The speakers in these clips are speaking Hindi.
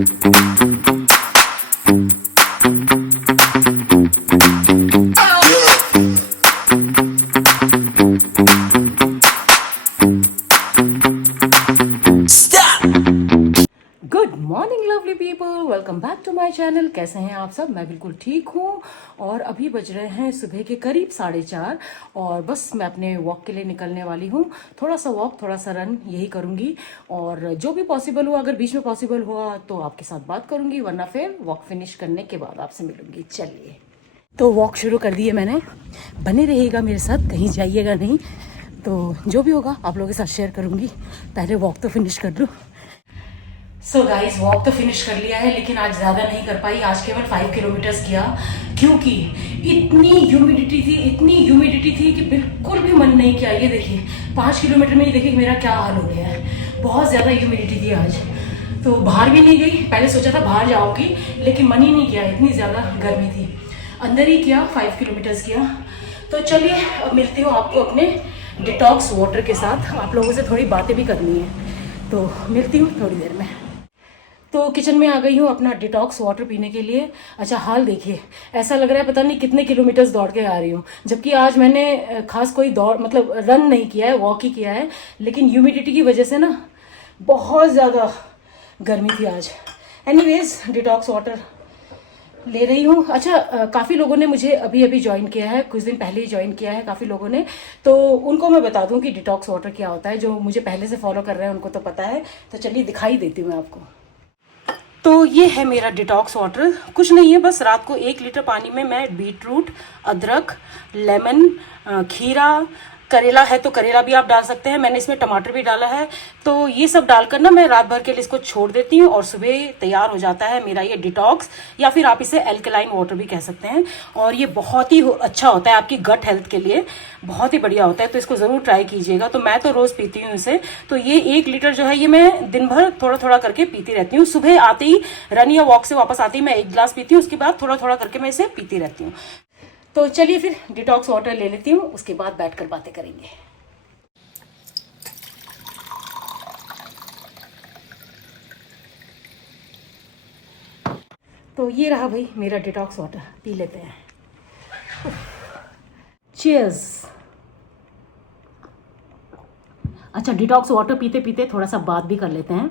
Good morning lovely people, welcome back to my channel. कैसे हैं आप सब? मैं बिल्कुल ठीक हूँ। और अभी बज रहे हैं सुबह के करीब 4:30 और बस मैं अपने वॉक के लिए निकलने वाली हूँ। थोड़ा सा वॉक, थोड़ा सा रन, यही करूँगी। और जो भी पॉसिबल हुआ, अगर बीच में पॉसिबल हुआ तो आपके साथ बात करूँगी, वरना फिर वॉक फिनिश करने के बाद आपसे मिलूँगी। चलिए, तो वॉक शुरू कर दी है मैंने। बने रहिएगा मेरे साथ, कहीं जाइएगा नहीं। तो जो भी होगा आप लोगों के साथ शेयर करूँगी। पहले वॉक तो फिनिश कर लूँ। सो गाइज, वॉक तो फिनिश कर लिया है, लेकिन आज ज़्यादा नहीं कर पाई। आज केवल 5 किलोमीटर्स किया, क्योंकि इतनी ह्यूमिडिटी थी कि बिल्कुल भी मन नहीं किया। ये देखिए, 5 किलोमीटर में ही देखिए मेरा क्या हाल हो गया है। बहुत ज़्यादा ह्यूमिडिटी थी आज, तो बाहर भी नहीं गई। पहले सोचा था बाहर जाऊँगी, लेकिन मन ही नहीं किया, इतनी ज़्यादा गर्मी थी। अंदर ही किया, 5 किलोमीटर्स किया। तो चलिए, अब मिलती हूँ आपको अपने डिटॉक्स वाटर के साथ। आप लोगों से थोड़ी बातें भी करनी है, तो मिलती हूँ थोड़ी देर में। तो किचन में आ गई हूँ अपना डिटॉक्स वाटर पीने के लिए। अच्छा, हाल देखिए, ऐसा लग रहा है पता नहीं कितने किलोमीटर्स दौड़ के आ रही हूँ, जबकि आज मैंने खास कोई दौड़ मतलब रन नहीं किया है, वॉक ही किया है। लेकिन ह्यूमिडिटी की वजह से ना बहुत ज़्यादा गर्मी थी आज। एनीवेज, डिटॉक्स वाटर ले रही हूँ। अच्छा, काफ़ी लोगों ने मुझे अभी अभी ज्वाइन किया है, कुछ दिन पहले ही ज्वाइन किया है काफ़ी लोगों ने। तो उनको मैं बता दूँ कि डिटॉक्स वाटर क्या होता है। जो मुझे पहले से फॉलो कर रहे हैं उनको तो पता है। तो चलिए दिखाई देती हूँ मैं आपको। तो ये है मेरा डिटॉक्स वाटर। कुछ नहीं है, बस रात को 1 लीटर पानी में मैं बीट रूट, अदरक, लेमन, खीरा, करेला है तो करेला भी आप डाल सकते हैं, मैंने इसमें टमाटर भी डाला है। तो ये सब डालकर ना मैं रात भर के लिए इसको छोड़ देती हूँ और सुबह तैयार हो जाता है मेरा ये डिटॉक्स, या फिर आप इसे एल्कलाइन वाटर भी कह सकते हैं। और ये बहुत ही अच्छा होता है आपकी गट हेल्थ के लिए, बहुत ही बढ़िया होता है। तो इसको ज़रूर ट्राई कीजिएगा। तो मैं तो रोज़ पीती हूँ इसे। तो ये 1 लीटर जो है ये मैं दिन भर थोड़ा थोड़ा करके पीती रहती हूँ। सुबह आते ही, रन या वॉक से वापस आते ही मैं 1 गिलास पीती हूँ, उसके बाद थोड़ा थोड़ा करके मैं इसे पीती रहती हूँ। तो चलिए फिर डिटॉक्स वाटर ले लेती हूँ, उसके बाद बैठकर बातें करेंगे। तो ये रहा भाई मेरा डिटॉक्स वाटर, पी लेते हैं। चीयर्स। अच्छा, डिटॉक्स वाटर पीते पीते थोड़ा सा बात भी कर लेते हैं।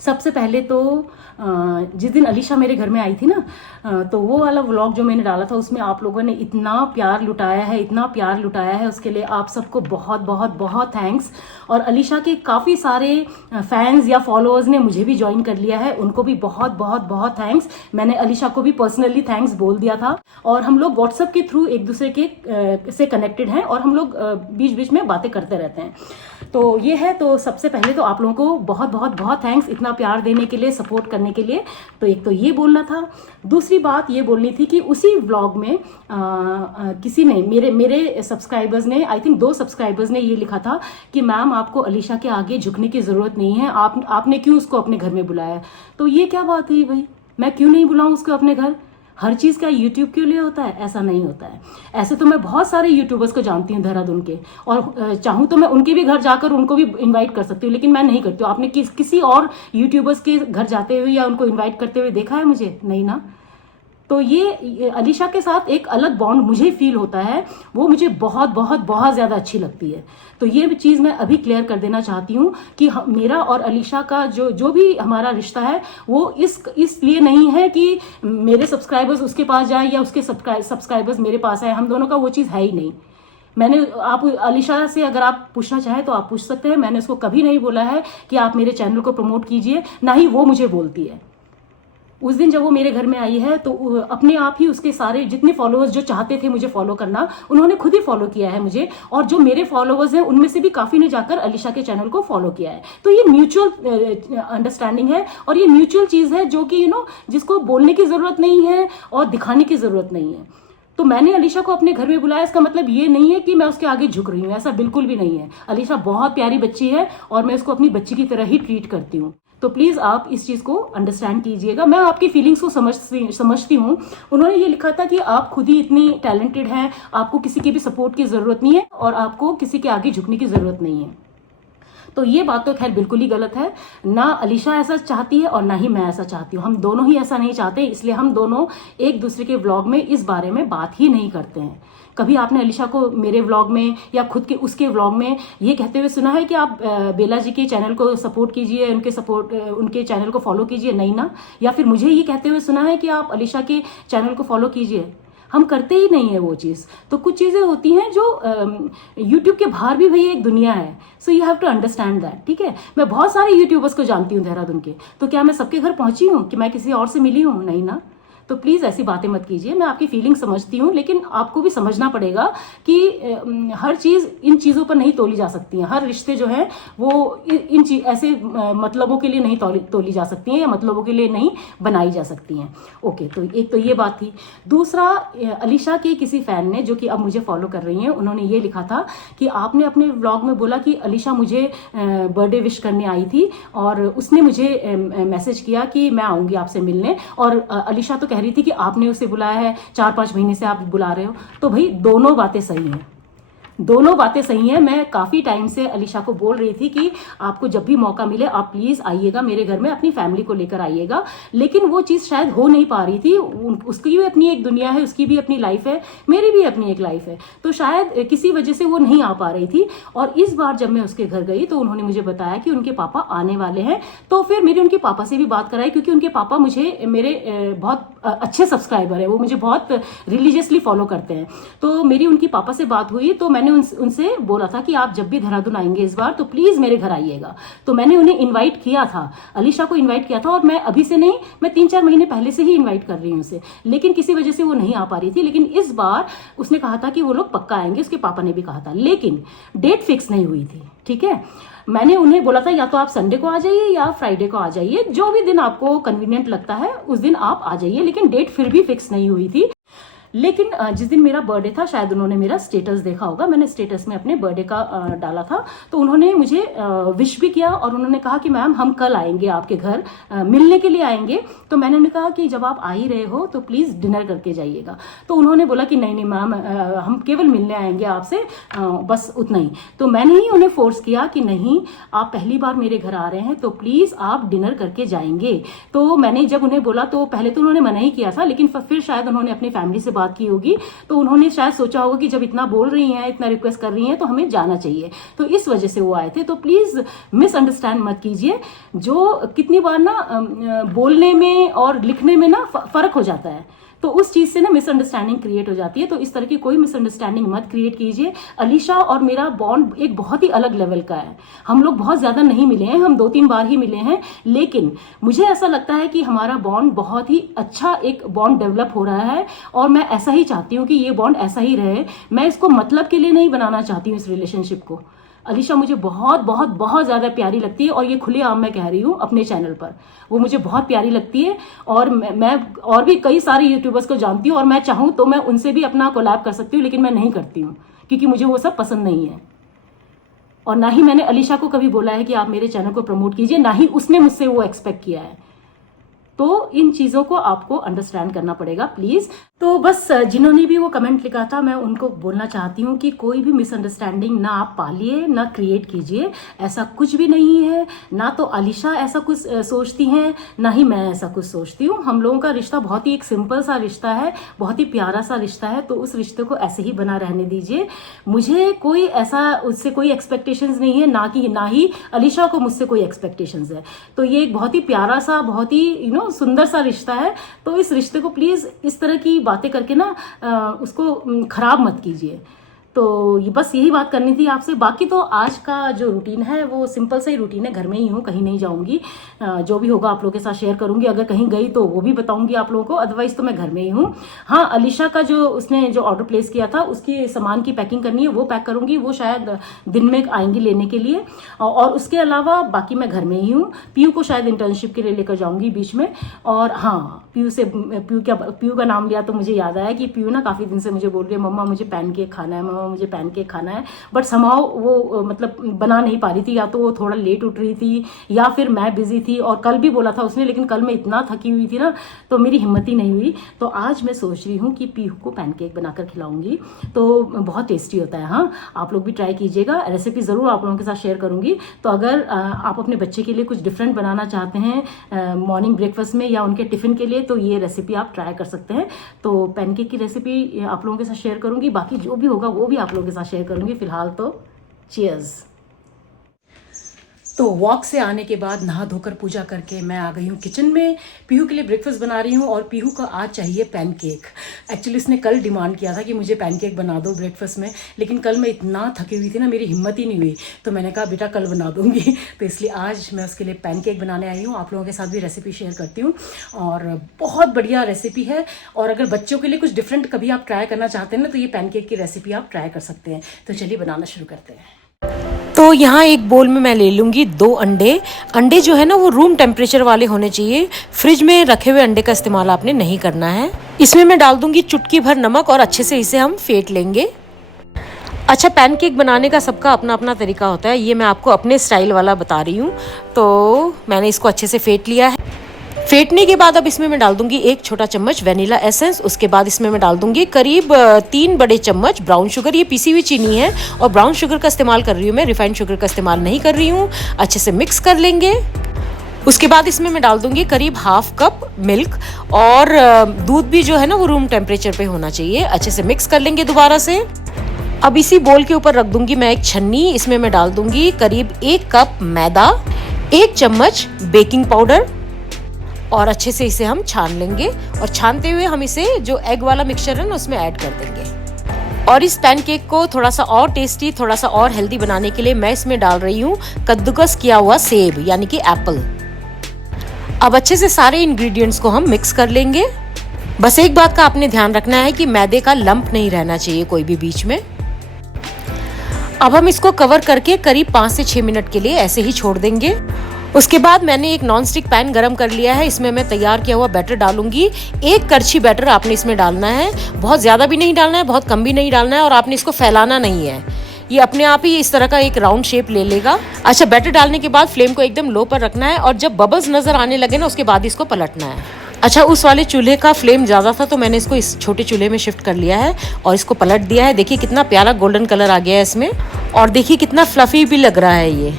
सबसे पहले तो जिस दिन अलीशा मेरे घर में आई थी ना, तो वो वाला व्लॉग जो मैंने डाला था उसमें आप लोगों ने इतना प्यार लुटाया है, इतना प्यार लुटाया है, उसके लिए आप सबको बहुत बहुत बहुत थैंक्स। और अलीशा के काफ़ी सारे फैंस या फॉलोअर्स ने मुझे भी ज्वाइन कर लिया है, उनको भी बहुत बहुत बहुत थैंक्स। मैंने अलीशा को भी पर्सनली थैंक्स बोल दिया था। और हम लोग व्हाट्सएप के थ्रू एक दूसरे के से कनेक्टेड हैं और हम लोग बीच बीच में बातें करते रहते हैं। तो ये है। तो सबसे पहले तो आप लोगों को बहुत बहुत बहुत थैंक्स, इतना प्यार देने के लिए, सपोर्ट करने के लिए। तो एक तो ये बोलना था। दूसरी बात ये बोलनी थी कि उसी व्लॉग में किसी ने, मेरे सब्सक्राइबर्स ने, आई थिंक 2 सब्सक्राइबर्स ने ये लिखा था कि मैम आपको अलीशा के आगे झुकने की ज़रूरत नहीं है, आपने क्यों उसको अपने घर में बुलाया। तो ये क्या बात हुई भाई, मैं क्यों नहीं बुलाऊं उसको अपने घर? हर चीज़ का यूट्यूब के लिए होता है? ऐसा नहीं होता है। ऐसे तो मैं बहुत सारे यूट्यूबर्स को जानती हूँ देहरादून के, और चाहूँ तो मैं उनके भी घर जाकर उनको भी इनवाइट कर सकती हूँ, लेकिन मैं नहीं करती हूँ। आपने किसी और यूट्यूबर्स के घर जाते हुए या उनको इन्वाइट करते हुए देखा है मुझे? नहीं ना। तो ये अलीशा के साथ एक अलग बॉन्ड मुझे फील होता है, वो मुझे बहुत बहुत बहुत ज़्यादा अच्छी लगती है। तो ये चीज़ मैं अभी क्लियर कर देना चाहती हूँ कि मेरा और अलीशा का जो भी हमारा रिश्ता है, वो इसलिए नहीं है कि मेरे सब्सक्राइबर्स उसके पास जाए या उसके सब्सक्राइबर्स मेरे पास आए। हम दोनों का वो चीज़ है ही नहीं। मैंने, आप अलीशा से अगर आप पूछना चाहें तो आप पूछ सकते हैं, मैंने उसको कभी नहीं बोला है कि आप मेरे चैनल को प्रमोट कीजिए, ना ही वो मुझे बोलती है। उस दिन जब वो मेरे घर में आई है तो अपने आप ही उसके सारे जितने फॉलोअर्स जो चाहते थे मुझे फॉलो करना, उन्होंने खुद ही फॉलो किया है मुझे। और जो मेरे फॉलोअर्स हैं उनमें से भी काफ़ी ने जाकर अलीशा के चैनल को फॉलो किया है। तो ये म्यूचुअल अंडरस्टैंडिंग है, और ये म्यूचुअल चीज़ है जो कि जिसको बोलने की ज़रूरत नहीं है और दिखाने की ज़रूरत नहीं है। तो मैंने अलीशा को अपने घर में बुलाया, इसका मतलब ये नहीं है कि मैं उसके आगे झुक रही हूँ, ऐसा बिल्कुल भी नहीं है। अलीशा बहुत प्यारी बच्ची है और मैं उसको अपनी बच्ची की तरह ही ट्रीट करती हूँ। तो प्लीज़ आप इस चीज़ को अंडरस्टैंड कीजिएगा। मैं आपकी फीलिंग्स को समझती हूँ। उन्होंने ये लिखा था कि आप खुद ही इतनी टैलेंटेड हैं, आपको किसी की भी सपोर्ट की ज़रूरत नहीं है और आपको किसी के आगे झुकने की ज़रूरत नहीं है। तो ये बात तो खैर बिल्कुल ही गलत है। ना अलीशा ऐसा चाहती है और ना ही मैं ऐसा चाहती हूँ। हम दोनों ही ऐसा नहीं चाहते, इसलिए हम दोनों एक दूसरे के व्लॉग में इस बारे में बात ही नहीं करते हैं। कभी आपने अलीशा को मेरे व्लॉग में या खुद के उसके व्लॉग में ये कहते हुए सुना है कि आप बेला जी के चैनल को सपोर्ट कीजिए, उनके चैनल को फॉलो कीजिए? नहीं ना। या फिर मुझे ये कहते हुए सुना है कि आप अलीशा के चैनल को फॉलो कीजिए? हम करते ही नहीं है वो चीज़। तो कुछ चीज़ें होती हैं जो यूट्यूब के बाहर भी भाई एक दुनिया है, so you have to understand that. ठीक है, मैं बहुत सारे यूट्यूबर्स को जानती हूँ देहरादून के, तो क्या मैं सबके घर पहुंची हूँ कि मैं किसी और से मिली हूँ? नहीं ना। तो प्लीज़ ऐसी बातें मत कीजिए। मैं आपकी फीलिंग समझती हूँ, लेकिन आपको भी समझना पड़ेगा कि हर चीज़ इन चीज़ों पर नहीं तोली जा सकती है। हर रिश्ते जो है वो ऐसे मतलबों के लिए नहीं तोली जा सकती हैं, या मतलबों के लिए नहीं बनाई जा सकती हैं। ओके, तो एक तो ये बात थी। दूसरा, अलीशा के किसी फ़ैन ने, जो कि अब मुझे फॉलो कर रही हैं, उन्होंने ये लिखा था कि आपने अपने व्लॉग में बोला कि अलीशा मुझे बर्थडे विश करने आई थी और उसने मुझे मैसेज किया कि मैं आऊँगी आपसे मिलने, और अलीशा तो कह रही थी कि आपने उसे बुलाया है, 4-5 महीने से आप बुला रहे हो। तो भाई दोनों बातें सही हैं, दोनों बातें सही हैं। मैं काफ़ी टाइम से अलीशा को बोल रही थी कि आपको जब भी मौका मिले आप प्लीज़ आइएगा मेरे घर में, अपनी फैमिली को लेकर आइएगा, लेकिन वो चीज़ शायद हो नहीं पा रही थी। उसकी भी अपनी एक दुनिया है, उसकी भी अपनी लाइफ है, मेरी भी अपनी एक लाइफ है, तो शायद किसी वजह से वो नहीं आ पा रही थी। और इस बार जब मैं उसके घर गई तो उन्होंने मुझे बताया कि उनके पापा आने वाले हैं। तो फिर मेरे उनके पापा से भी बात कराई, क्योंकि उनके पापा मेरे बहुत अच्छे सब्सक्राइबर है, वो मुझे बहुत रिलीजियसली फॉलो करते हैं। तो मेरी उनकी पापा से बात हुई, तो मैंने उनसे बोला था कि आप जब भी देहरादून आएंगे इस बार तो प्लीज मेरे घर आइएगा। तो मैंने उन्हें इनवाइट किया था, अलीशा को इनवाइट किया था, और मैं अभी से नहीं, मैं 3-4 महीने पहले से ही इनवाइट कर रही हूँ उसे, लेकिन किसी वजह से वो नहीं आ पा रही थी। लेकिन इस बार उसने कहा था कि वो लोग पक्का आएंगे, उसके पापा ने भी कहा था, लेकिन डेट फिक्स नहीं हुई थी। ठीक है, मैंने उन्हें बोला था या तो आप संडे को आ जाइए या फ्राइडे को आ जाइए, जो भी दिन आपको कन्वीनियंट लगता है उस दिन आप आ जाइए, लेकिन डेट फिर भी फिक्स नहीं हुई थी। लेकिन जिस दिन मेरा बर्थडे था, शायद उन्होंने मेरा स्टेटस देखा होगा, मैंने स्टेटस में अपने बर्थडे का डाला था, तो उन्होंने मुझे विश भी किया और उन्होंने कहा कि मैम हम कल आएंगे आपके घर, मिलने के लिए आएंगे। तो मैंने उन्हें कहा कि जब आप आ ही रहे हो तो प्लीज़ डिनर करके जाइएगा। तो उन्होंने बोला कि नहीं नहीं मैम, हम केवल मिलने आएंगे आपसे, बस उतना ही। तो मैंने ही उन्हें फोर्स किया कि नहीं, आप पहली बार मेरे घर आ रहे हैं तो प्लीज़ आप डिनर करके जाएंगे। तो मैंने जब उन्हें बोला तो पहले तो उन्होंने मना ही किया था, लेकिन फिर शायद उन्होंने अपनी फैमिली से बात की होगी, तो उन्होंने शायद सोचा होगा कि जब इतना बोल रही हैं, इतना रिक्वेस्ट कर रही हैं, तो हमें जाना चाहिए, तो इस वजह से वो आए थे। तो प्लीज मिसअंडरस्टैंड मत कीजिए। जो कितनी बार ना बोलने में और लिखने में ना फर्क हो जाता है, तो उस चीज से ना मिसअंडरस्टैंडिंग क्रिएट हो जाती है। तो इस तरह की कोई मिसअंडरस्टैंडिंग मत क्रिएट कीजिए। अलीशा और मेरा बॉन्ड एक बहुत ही अलग लेवल का है। हम लोग बहुत ज्यादा नहीं मिले हैं, हम 2-3 बार ही मिले हैं, लेकिन मुझे ऐसा लगता है कि हमारा बॉन्ड बहुत ही अच्छा एक बॉन्ड डेवलप हो रहा है, और मैं ऐसा ही चाहती हूँ कि ये बॉन्ड ऐसा ही रहे। मैं इसको मतलब के लिए नहीं बनाना चाहती हूँ इस रिलेशनशिप को। अलीशा मुझे बहुत बहुत बहुत ज़्यादा प्यारी लगती है, और ये खुलेआम मैं कह रही हूँ अपने चैनल पर, वो मुझे बहुत प्यारी लगती है। और मैं और भी कई सारे यूट्यूबर्स को जानती हूँ, और मैं चाहूँ तो मैं उनसे भी अपना कोलैब कर सकती हूँ, लेकिन मैं नहीं करती हूँ क्योंकि मुझे वो सब पसंद नहीं है। और ना ही मैंने अलीशा को कभी बोला है कि आप मेरे चैनल को प्रमोट कीजिए, ना ही उसने मुझसे वो एक्सपेक्ट किया है। तो इन चीज़ों को आपको अंडरस्टैंड करना पड़ेगा प्लीज़। तो बस जिन्होंने भी वो कमेंट लिखा था, मैं उनको बोलना चाहती हूँ कि कोई भी मिसअंडरस्टैंडिंग ना आप पालिए, ना क्रिएट कीजिए। ऐसा कुछ भी नहीं है, ना तो अलीशा ऐसा कुछ सोचती हैं, ना ही मैं ऐसा कुछ सोचती हूँ। हम लोगों का रिश्ता बहुत ही एक सिंपल सा रिश्ता है, बहुत ही प्यारा सा रिश्ता है, तो उस रिश्ते को ऐसे ही बना रहने दीजिए। मुझे कोई ऐसा उससे कोई एक्सपेक्टेशंस नहीं है, ना ही अलीशा को मुझसे कोई एक्सपेक्टेशंस है। तो ये एक बहुत ही प्यारा सा, बहुत ही सुंदर सा रिश्ता है। तो इस रिश्ते को प्लीज इस तरह की बातें करके ना उसको खराब मत कीजिए। तो ये बस यही बात करनी थी आपसे। बाकी तो आज का जो रूटीन है वो सिंपल सा ही रूटीन है, घर में ही हूँ, कहीं नहीं जाऊँगी। जो भी होगा आप लोगों के साथ शेयर करूँगी, अगर कहीं गई तो वो भी बताऊँगी आप लोगों को, अदरवाइज तो मैं घर में ही हूँ। हाँ, अलीशा का उसने जो ऑर्डर प्लेस किया था उसकी सामान की पैकिंग करनी है, वो पैक करूँगी, वो शायद दिन में आएंगी लेने के लिए। और उसके अलावा बाकी मैं घर में ही हूँ। पीयू को शायद इंटर्नशिप के लिए लेकर जाऊँगी बीच में। और हाँ, पीयू का नाम लिया तो मुझे याद आया कि पीयू ना काफ़ी दिन से मुझे बोल रही है, मम्मा मुझे पैनकेक खाना है, मम्मा मुझे पैनकेक खाना है, बट समहाउ वो मतलब बना नहीं पा रही थी, या तो वो थोड़ा लेट उठ रही थी या फिर मैं बिजी थी, और कल भी बोला था उसने, लेकिन कल मैं इतना थकी हुई थी ना तो मेरी हिम्मत ही नहीं हुई। तो आज मैं सोच रही हूँ कि पीहू को पैनकेक बनाकर खिलाऊंगी, तो बहुत टेस्टी होता है। हाँ, आप लोग भी ट्राई कीजिएगा, रेसिपी ज़रूर आप लोगों के साथ शेयर करूँगी। तो अगर आप अपने बच्चे के लिए कुछ डिफरेंट बनाना चाहते हैं मॉर्निंग ब्रेकफास्ट में या उनके टिफ़िन के लिए, तो ये रेसिपी आप ट्राई कर सकते हैं। तो पैनकेक की रेसिपी आप लोगों के साथ शेयर करूँगी, बाकी जो भी होगा वो भी आप लोगों के साथ शेयर करूँगी। फिलहाल तो चीयर्स। तो वॉक से आने के बाद नहा धोकर पूजा करके मैं आ गई हूँ किचन में। पीहू के लिए ब्रेकफास्ट बना रही हूँ और पीहू को आज चाहिए पैनकेक। एक्चुअली उसने कल डिमांड किया था कि मुझे पैनकेक बना दो ब्रेकफास्ट में, लेकिन कल मैं इतना थकी हुई थी ना, मेरी हिम्मत ही नहीं हुई, तो मैंने कहा बेटा कल बना दूँगी। तो इसलिए आज मैं उसके लिए पैनकेक बनाने आई हूँ। आप लोगों के साथ भी रेसिपी शेयर करती हूँ, और बहुत बढ़िया रेसिपी है। और अगर बच्चों के लिए कुछ डिफरेंट कभी आप ट्राई करना चाहते हैं ना, तो ये पैनकेक की रेसिपी आप ट्राई कर सकते हैं। तो चलिए बनाना शुरू करते हैं। तो यहाँ एक बोल में मैं ले लूँगी 2 अंडे। अंडे जो है ना वो रूम टेम्परेचर वाले होने चाहिए, फ्रिज में रखे हुए अंडे का इस्तेमाल आपने नहीं करना है। इसमें मैं डाल दूँगी चुटकी भर नमक और अच्छे से इसे हम फेंट लेंगे। अच्छा, पैनकेक बनाने का सबका अपना अपना तरीका होता है, ये मैं आपको अपने स्टाइल वाला बता रही हूँ। तो मैंने इसको अच्छे से फेंट लिया है। फेंटने के बाद अब इसमें मैं डाल दूंगी 1 छोटा चम्मच वनीला एसेंस। उसके बाद इसमें मैं डाल दूंगी करीब 3 बड़े चम्मच ब्राउन शुगर। ये पिसी हुई चीनी है और ब्राउन शुगर का इस्तेमाल कर रही हूँ मैं, रिफाइंड शुगर का इस्तेमाल नहीं कर रही हूँ। अच्छे से मिक्स कर लेंगे। उसके बाद इसमें मैं डाल दूंगी करीब ½ कप मिल्क, और दूध भी जो है ना वो रूम टेम्परेचर पे होना चाहिए। अच्छे से मिक्स कर लेंगे दोबारा से। अब इसी बोल के ऊपर रख दूंगी मैं एक छन्नी। इसमें मैं डाल दूंगी करीब 1 कप मैदा, 1 चम्मच बेकिंग पाउडर, और अच्छे से इसे हम छान लेंगे। और छानते हुए हम इसे जो एग वाला मिक्सचर है ना उसमें ऐड कर देंगे। और इस पैनकेक को थोड़ा सा और टेस्टी, थोड़ा सा और हेल्दी बनाने के लिए मैं इसमें डाल रही हूँ कद्दूकस किया हुआ सेब यानी कि एप्पल। अब अच्छे से सारे इंग्रेडिएंट्स को हम मिक्स कर लेंगे। बस एक बात का आपने ध्यान रखना है कि मैदे का लंप नहीं रहना चाहिए कोई भी बीच में। अब हम इसको कवर करके करीब 5 से 6 मिनट के लिए ऐसे ही छोड़ देंगे। उसके बाद मैंने एक नॉन स्टिक पैन गरम कर लिया है। इसमें मैं तैयार किया हुआ बैटर डालूंगी। 1 कड़छी बैटर आपने इसमें डालना है, बहुत ज़्यादा भी नहीं डालना है, बहुत कम भी नहीं डालना है, और आपने इसको फैलाना नहीं है। ये अपने आप ही इस तरह का एक राउंड शेप ले लेगा। अच्छा, बैटर डालने के बाद फ्लेम को एकदम लो पर रखना है, और जब बबल्स नजर आने लगे ना उसके बाद इसको पलटना है। अच्छा, उस वाले चूल्हे का फ्लेम ज़्यादा था तो मैंने इसको इस छोटे चूल्हे में शिफ्ट कर लिया है और इसको पलट दिया है। देखिए कितना प्यारा गोल्डन कलर आ गया है इसमें, और देखिए कितना फ्लफी भी लग रहा है ये।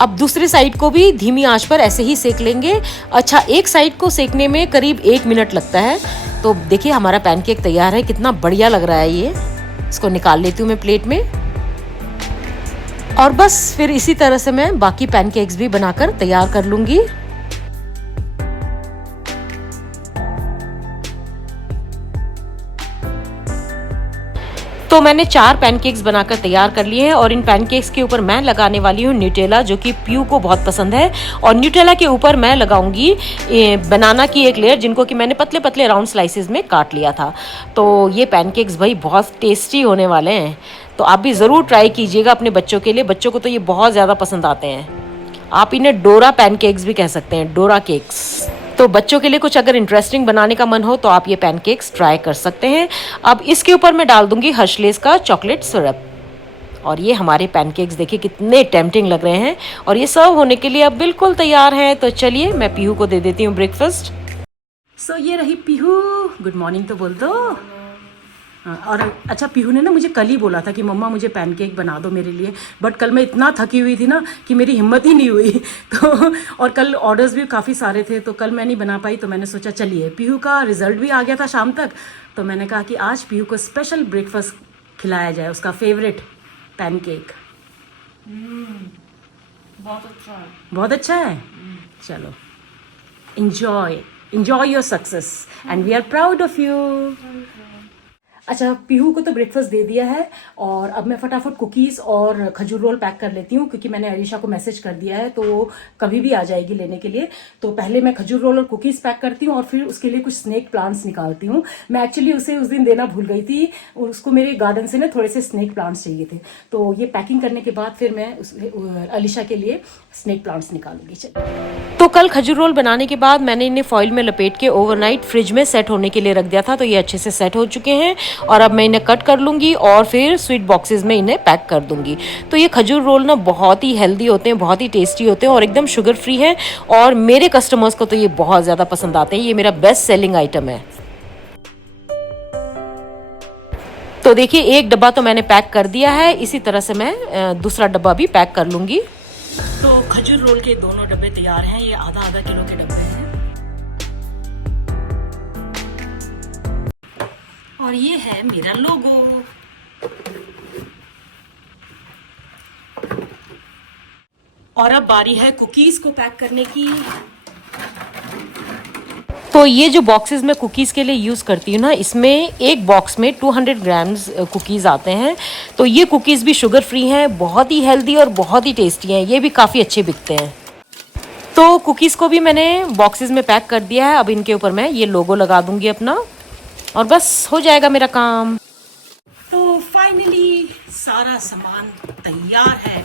अब दूसरी साइड को भी धीमी आंच पर ऐसे ही सेक लेंगे। अच्छा, एक साइड को सेकने में करीब 1 मिनट लगता है। तो देखिए हमारा पैनकेक तैयार है, कितना बढ़िया लग रहा है ये। इसको निकाल लेती हूँ मैं प्लेट में, और बस फिर इसी तरह से मैं बाकी पैनकेक्स भी बनाकर तैयार कर लूँगी। तो मैंने 4 पैनकेक्स बनाकर तैयार कर लिए हैं, और इन पैनकेक्स के ऊपर मैं लगाने वाली हूँ न्यूटेला, जो कि पीयू को बहुत पसंद है। और न्यूटेला के ऊपर मैं लगाऊंगी बनाना की एक लेयर, जिनको कि मैंने पतले पतले राउंड स्लाइसेस में काट लिया था। तो ये पैनकेक्स भाई बहुत टेस्टी होने वाले हैं, तो आप भी ज़रूर ट्राई कीजिएगा अपने बच्चों के लिए। बच्चों को तो ये बहुत ज़्यादा पसंद आते हैं। आप इन्हें डोरा पैनकेक्स भी कह सकते हैं, डोरा केक्स। तो बच्चों के लिए कुछ अगर इंटरेस्टिंग बनाने का मन हो तो आप ये पैनकेक्स ट्राई कर सकते हैं। अब इसके ऊपर मैं डाल दूंगी हर्शलेस का चॉकलेट सिरप, और ये हमारे पैनकेक्स देखिए कितने टेम्पटिंग लग रहे हैं, और ये सर्व होने के लिए अब बिल्कुल तैयार हैं। तो चलिए मैं पीहू को दे देती हूँ ब्रेकफास्ट। सो ये रही पीहू, गुड मॉर्निंग तो बोल दो। और अच्छा, पीहू ने ना मुझे कल ही बोला था कि मम्मा मुझे पैनकेक बना दो मेरे लिए, बट कल मैं इतना थकी हुई थी ना कि मेरी हिम्मत ही नहीं हुई। तो और कल ऑर्डर्स भी काफ़ी सारे थे, तो कल मैं नहीं बना पाई। तो मैंने सोचा चलिए, पीहू का रिजल्ट भी आ गया था शाम तक, तो मैंने कहा कि आज पीहू को स्पेशल ब्रेकफास्ट खिलाया जाए, उसका फेवरेट पैनकेक। बहुत अच्छा है। चलो, enjoy your success and we are proud of you। अच्छा, पीहू को तो ब्रेकफास्ट दे दिया है, और अब मैं फटाफट कुकीज़ और खजूर रोल पैक कर लेती हूँ, क्योंकि मैंने अरीशा को मैसेज कर दिया है तो वो कभी भी आ जाएगी लेने के लिए। तो पहले मैं खजूर रोल और कुकीज़ पैक करती हूँ, और फिर उसके लिए कुछ स्नेक प्लांट्स निकालती हूँ। मैं एक्चुअली उसे उस दिन देना भूल गई थी, और उसको मेरे गार्डन से ना थोड़े से स्नेक प्लांट्स चाहिए थे। तो ये पैकिंग करने के बाद फिर मैं अलीशा के लिए स्नेक प्लांट्स निकालूंगी। चलिए। तो कल खजूर रोल बनाने के बाद मैंने इन्हें फॉइल में लपेट के ओवरनाइट फ्रिज में सेट होने के लिए रख दिया था, तो ये अच्छे से सेट हो चुके हैं और अब मैं इन्हें कट कर लूँगी और फिर स्वीट बॉक्सेस में इन्हें पैक कर दूँगी। तो ये खजूर रोल ना बहुत ही हेल्दी होते हैं, बहुत ही टेस्टी होते हैं और एकदम शुगर फ्री है और मेरे कस्टमर्स को तो ये बहुत ज़्यादा पसंद आते हैं। ये मेरा बेस्ट सेलिंग आइटम है। तो देखिए एक डब्बा तो मैंने पैक कर दिया है, इसी तरह से मैं दूसरा डब्बा भी पैक कर लूँगी। तो खजूर रोल के दोनों डब्बे तैयार हैं। ये आधा आधा किलो के डब्बे हैं और ये है मेरा लोगो। और अब बारी है कुकीज को पैक करने की। तो ये जो बॉक्सेस मैं कुकीज़ के लिए यूज़ करती हूँ ना, इसमें एक बॉक्स में 200 ग्राम्स कुकीज़ आते हैं। तो ये कुकीज़ भी शुगर फ्री हैं, बहुत ही हेल्दी और बहुत ही टेस्टी हैं। ये भी काफ़ी अच्छे बिकते हैं। तो कुकीज़ को भी मैंने बॉक्सेस में पैक कर दिया है। अब इनके ऊपर मैं ये लोगो लगा दूंगी अपना और बस हो जाएगा मेरा काम। तो फाइनली सारा सामान तैयार है।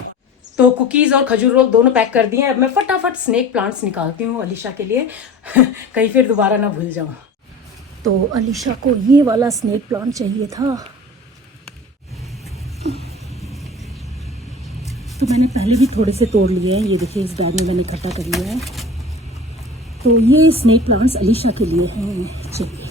तो कुकीज़ और खजूर रोल दोनों पैक कर दिए हैं। अब मैं फटाफट स्नेक प्लांट्स निकालती हूँ अलीशा के लिए कहीं फिर दोबारा ना भूल जाऊँ। तो अलीशा को ये वाला स्नेक प्लांट चाहिए था, तो मैंने पहले भी थोड़े से तोड़ लिए हैं। ये देखिए इस बैग में मैंने इकट्ठा कर लिया है। तो ये स्नेक प्लांट्स अलीशा के लिए हैं। चलिए।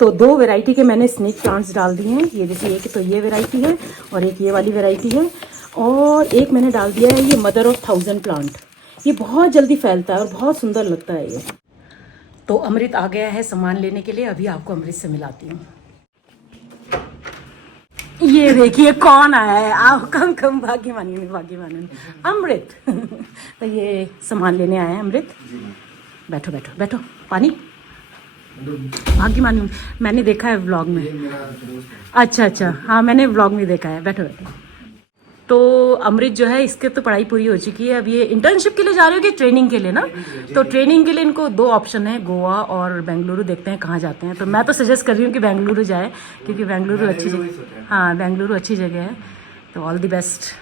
तो दो वैरायटी के मैंने स्नेक प्लांट्स डाल दिए हैं। ये देखिए एक तो ये वैरायटी है और एक ये वाली वैरायटी है और एक मैंने डाल दिया है ये मदर ऑफ 1000 प्लांट। ये बहुत जल्दी फैलता है और बहुत सुंदर लगता है ये। तो अमृत आ गया है सामान लेने के लिए। अभी आपको अमृत से मिलाती हूँ। ये देखिए कौन आया है। आप कम भाग्यमानी अमृत तो ये सामान लेने आया है अमृत। बैठो बैठो बैठो। पानी भाग्यमानी मैंने देखा है व्लॉग में। अच्छा हाँ मैंने व्लॉग में देखा है। बैठो बैठो। तो अमृत जो है इसके तो पढ़ाई पूरी हो चुकी है। अब ये इंटर्नशिप के लिए जा रहे हो कि ट्रेनिंग के लिए ना? तो ट्रेनिंग के लिए इनको दो ऑप्शन है, गोवा और बेंगलुरु। देखते हैं कहाँ जाते हैं। तो मैं तो सजेस्ट कर रही हूँ कि बेंगलुरु जाए क्योंकि बेंगलुरु अच्छी जगह। हाँ बेंगलुरु अच्छी जगह है। तो ऑल द बेस्ट।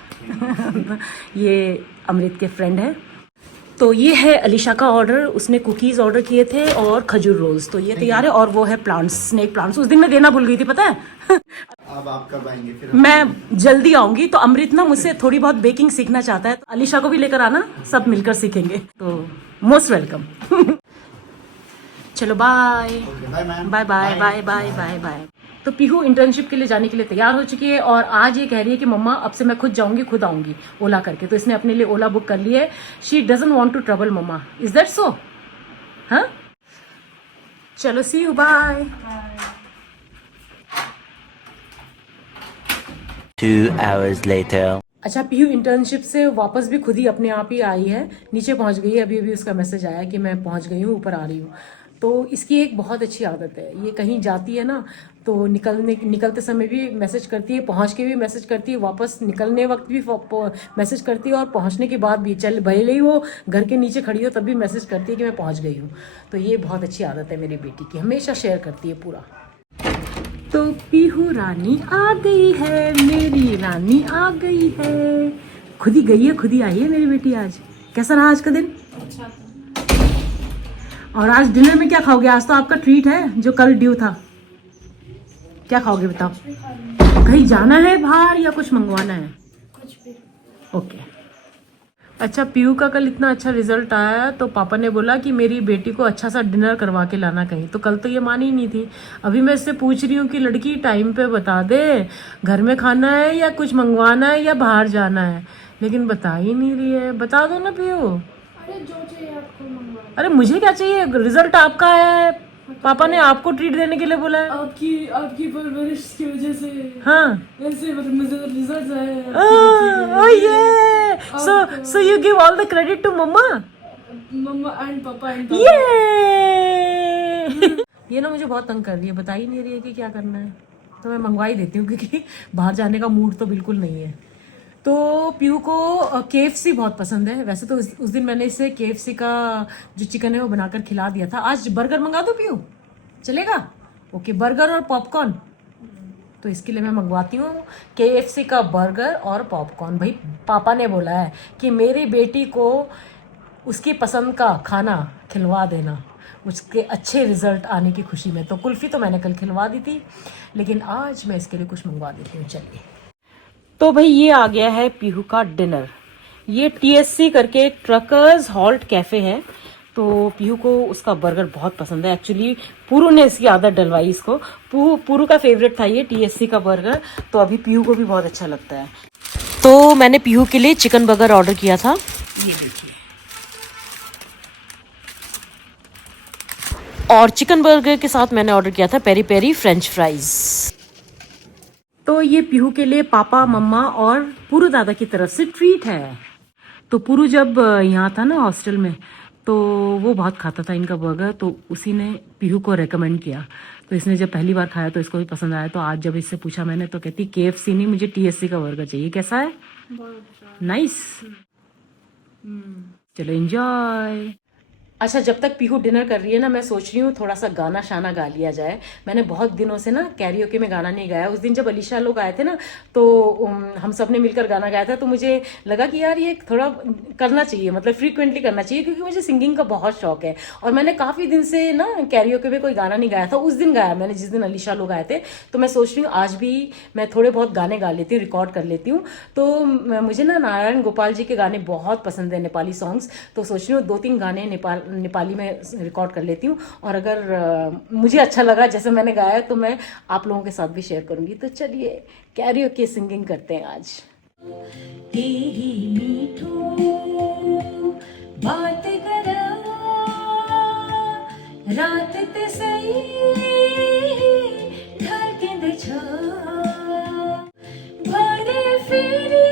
ये अमृत के फ्रेंड है। तो ये है अलीशा का ऑर्डर। उसने कुकीज़ ऑर्डर किए थे और खजूर रोल्स। तो ये तैयार है और वो है प्लांट्स, स्नेक प्लांट्स। उस दिन मैं देना भूल गई थी पता है। अब आप कब आएंगे फिर? मैं जल्दी आऊंगी। तो अमृत ना मुझसे थोड़ी बहुत बेकिंग सीखना चाहता है, तो अलीशा को भी लेकर आना, सब मिलकर सीखेंगे। तो मोस्ट वेलकम। चलो bye bye ma'am. Bye bye bye bye bye bye. तो पीहू इंटर्नशिप के लिए जाने के लिए तैयार हो चुकी है और आज ये कह रही है कि मम्मा अब से मैं खुद जाऊंगी, खुद आऊंगी ओला करके। तो इसने अपने लिए ओला बुक कर ली है। She doesn't want to trouble mamma. Is that so? हाँ चलो see you bye. 2 hours later. अच्छा पीहू इंटर्नशिप से वापस भी खुद ही अपने आप ही आई है, नीचे पहुंच गई है। अभी अभी उसका मैसेज आया कि मैं पहुंच गई हूँ, ऊपर आ रही हूँ। तो इसकी एक बहुत अच्छी आदत है, ये कहीं जाती है ना तो निकलते समय भी मैसेज करती है, पहुंच के भी मैसेज करती है, वापस निकलने वक्त भी मैसेज करती है और पहुंचने के बाद भी, चल भले ही वो घर के नीचे खड़ी हो तब भी मैसेज करती है कि मैं पहुंच गई हूँ। तो ये बहुत अच्छी आदत है मेरी बेटी की, हमेशा शेयर करती है पूरा। तो पीहू रानी आ गई है, मेरी रानी आ गई है। खुद ही गई है, खुद ही आई है मेरी बेटी। आज कैसा रहा आज का दिन? अच्छा। और आज डिनर में क्या खाओगे? आज तो आपका ट्रीट है जो कल ड्यू था। क्या खाओगे बताओ? कहीं जाना है बाहर या कुछ मंगवाना है? कुछ भी। ओके। अच्छा पीहू का कल इतना अच्छा रिजल्ट आया तो पापा ने बोला कि मेरी बेटी को अच्छा सा डिनर करवा के लाना कहीं। तो कल तो ये मानी ही नहीं थी। अभी मैं इससे पूछ रही हूँ कि लड़की टाइम पे बता दे, घर में खाना है या कुछ मंगवाना है या बाहर जाना है, लेकिन बता ही नहीं रही है। बता दो ना पीहू। अरे जो चाहिए आपको मंगवा। अरे मुझे क्या चाहिए, रिजल्ट आपका है, पापा ने आपको ट्रीट देने के लिए बोला है। आपकी परवरिश की वजह से हाँ ऐसे मुझे रिजल्ट आए। oh yeah, so you give all the credit to mama? Mamma and papa and ये ये ना मुझे बहुत तंग कर रही है, बता ही नहीं रही है कि क्या करना है। तो मैं मंगवा ही देती हूँ क्योंकि बाहर जाने का मूड तो बिल्कुल नहीं है। तो पीहू को KFC बहुत पसंद है। वैसे तो उस दिन मैंने इसे KFC का जो चिकन है वो बनाकर खिला दिया था। आज बर्गर मंगा दो पीहू, चलेगा? ओके बर्गर और पॉपकॉर्न। तो इसके लिए मैं मंगवाती हूँ KFC का बर्गर और पॉपकॉर्न। भाई पापा ने बोला है कि मेरी बेटी को उसकी पसंद का खाना खिलवा देना, उसके अच्छे रिजल्ट आने की खुशी में। तो कुल्फ़ी तो मैंने कल खिलवा दी थी, लेकिन आज मैं इसके लिए कुछ मंगवा देती हूँ। चलिए, तो भाई ये आ गया है पीहू का डिनर। ये TSC करके ट्रकर्स हॉल्ट कैफ़े है। तो पीहू को उसका बर्गर बहुत पसंद है। एक्चुअली पूरू ने इसकी आदत डलवाई इसको। पूरू का फेवरेट था ये TSC का बर्गर, तो अभी पीहू को भी बहुत अच्छा लगता है। तो मैंने पीहू के लिए चिकन बर्गर ऑर्डर किया था। ये देखिए, और चिकन बर्गर के साथ मैंने ऑर्डर किया था पेरी पेरी फ्रेंच फ्राइज। तो ये पीहू के लिए पापा, मम्मा और पूरू दादा की तरफ से ट्रीट है। तो पूरू जब यहाँ था ना हॉस्टल में, तो वो बहुत खाता था इनका बर्गर, तो उसी ने पीहू को रेकमेंड किया। तो इसने जब पहली बार खाया तो इसको भी पसंद आया। तो आज जब इससे पूछा मैंने, तो कहती KFC नहीं, मुझे TSC का बर्गर चाहिए। कैसा है? नाइस। चलो एंजॉय। अच्छा, जब तक पीहू डिनर कर रही है ना, मैं सोच रही हूँ थोड़ा सा गाना शाना गा लिया जाए। मैंने बहुत दिनों से ना कैरियोके में गाना नहीं गाया। उस दिन जब अलीशा लोग आए थे ना, तो हम सब ने मिलकर गाना गाया था। तो मुझे लगा कि यार ये थोड़ा करना चाहिए, मतलब फ्रीक्वेंटली करना चाहिए, क्योंकि मुझे सिंगिंग का बहुत शौक है। और मैंने काफ़ी दिन से ना कैरियोके में कोई गाना नहीं गाया था। उस दिन गाया मैंने, जिस दिन अलीशा लोग आए थे। तो मैं सोच रही हूँ आज भी मैं थोड़े बहुत गाने गा लेती हूँ, रिकॉर्ड कर लेती हूँ। तो मुझे ना नारायण गोपाल जी के गाने बहुत पसंद है, नेपाली सॉन्ग्स। तो सोच रही हूँ 2-3 गाने नेपाली में रिकॉर्ड कर लेती हूँ, और अगर मुझे अच्छा लगा जैसे मैंने गाया तो मैं आप लोगों के साथ भी शेयर करूंगी। तो चलिए कैरियोके सिंगिंग करते हैं आज। तेरी मीठो बात करा रात ते सही धड़कन छा भरे फिरी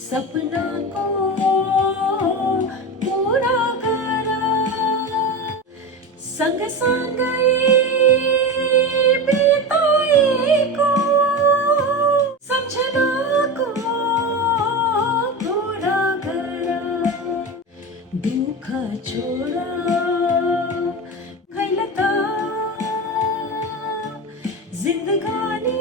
सपना को पूरा करा संग संग बिताए को समझना को पूरा करा दुख छोड़ा खैलता जिंदगानी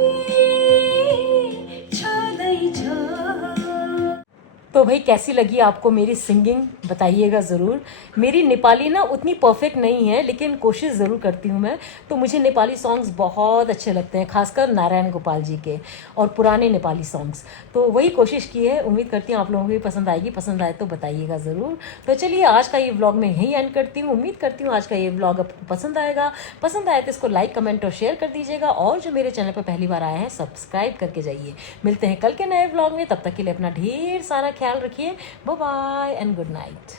तो भाई कैसी लगी आपको मेरी सिंगिंग, बताइएगा ज़रूर। मेरी नेपाली ना उतनी परफेक्ट नहीं है, लेकिन कोशिश ज़रूर करती हूँ मैं। तो मुझे नेपाली सॉन्ग्स बहुत अच्छे लगते हैं, खासकर नारायण गोपाल जी के और पुराने नेपाली सॉन्ग्स। तो वही कोशिश की है, उम्मीद करती हूँ आप लोगों को भी पसंद आएगी। पसंद आए तो बताइएगा ज़रूर। तो चलिए आज का ये व्लॉग मैं यहीं एंड करती हूँ। उम्मीद करती हूँ आज का ये व्लॉग आपको पसंद आएगा। पसंद आए तो इसको लाइक, कमेंट और शेयर कर दीजिएगा, और जो मेरे चैनल पर पहली बार आए हैं सब्सक्राइब करके जाइए। मिलते हैं कल के नए व्लॉग में, तब तक के लिए अपना ढेर सारा ख्याल रखिए। Bye bye and good night.